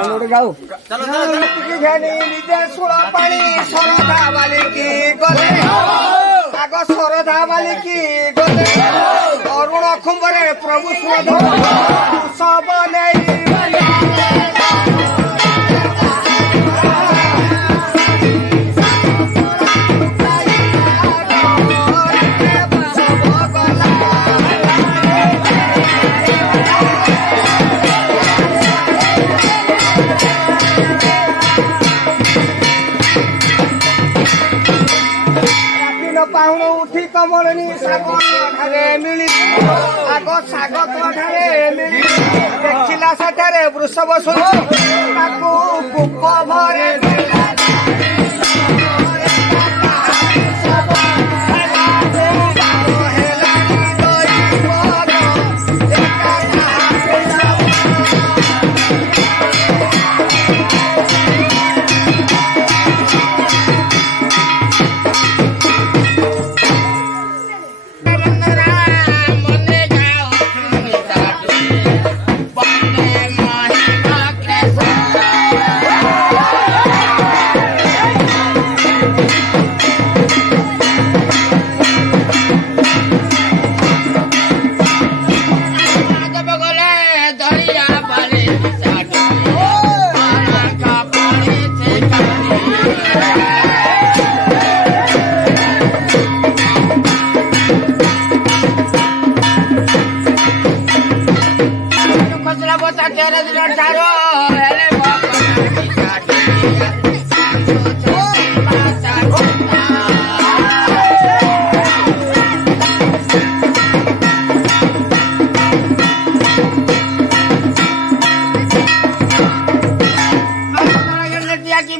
गाऊ ନିଜେ ସୁଳ ପାଣି ଶରଧା ବାଲିକି ଗଲେ ଆଗ ଶରଧା ବାଲିକି ଗଲେ ଅରୁଣ ଖୁମ୍ବରେ ପ୍ରଭୁ ସବ ନେଇ ପାହୁଣ ଉଠି କମଳନି ଶାଗ ଠାରେ ମିଳି ଆଗ ଶାଗ ଠାରେ ମିଳି ଦେଖିଲା ସେଠାରେ ବୃଷଭ ଶୁଣି ତାକୁ କୁକ ଭରେ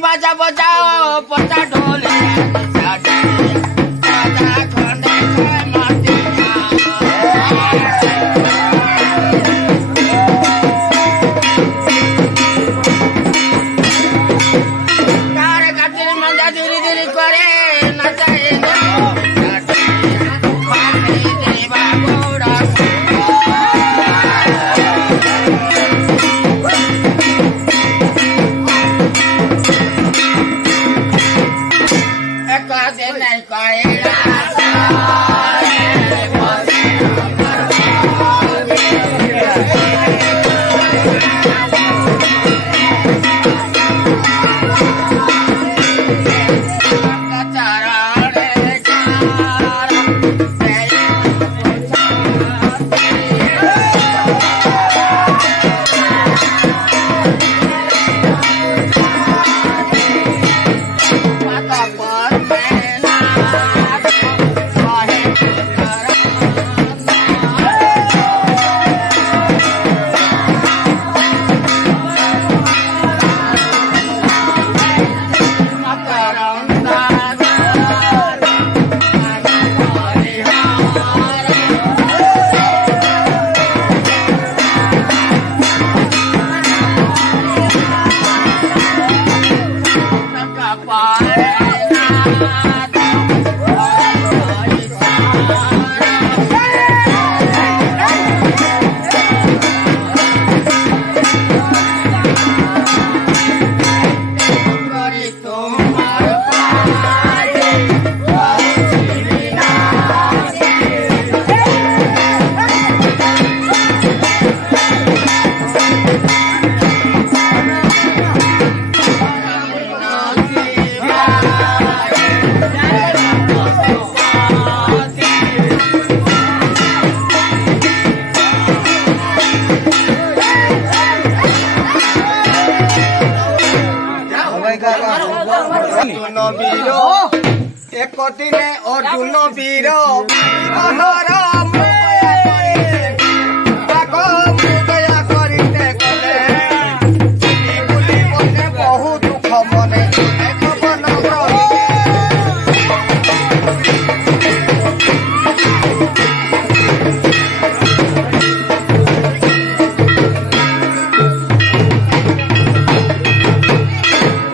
बाजा बजाओ पचा ढोले एक दिने अर्जुन वीर बहु दुख मने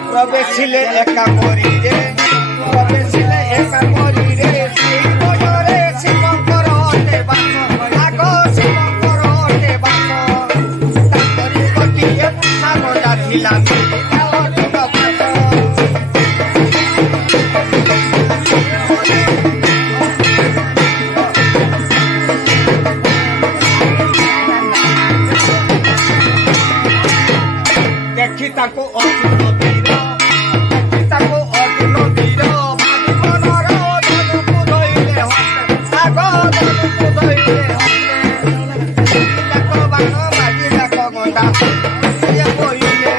प्रवेशिले एका मोरी रे प्रवेशिले एका मोरी रे शिवरे शिवकर ते बास आगो शिवकर ते बास ताकरी गोटिए सागो जाथि କହିଲା ମିଳିଲା ଅର୍ଜୁନ ପାଦ। ଦେଖି ତାକୁ ଅର୍ଜୁନ ବୀର, ଦେଖି ତାକୁ ଅର୍ଜୁନ ବୀର, ଭାବି ମନର ଧନୁକୁ ଧଇଲେ ହସ୍ତେ, ଆଗ ଧନୁକୁ ଧଇଲେ ହସ୍ତେ। ଯାକ ବାଣ ବାଜି ଯାକ ଗଣ୍ଡା, ସିଏ କହିଲେ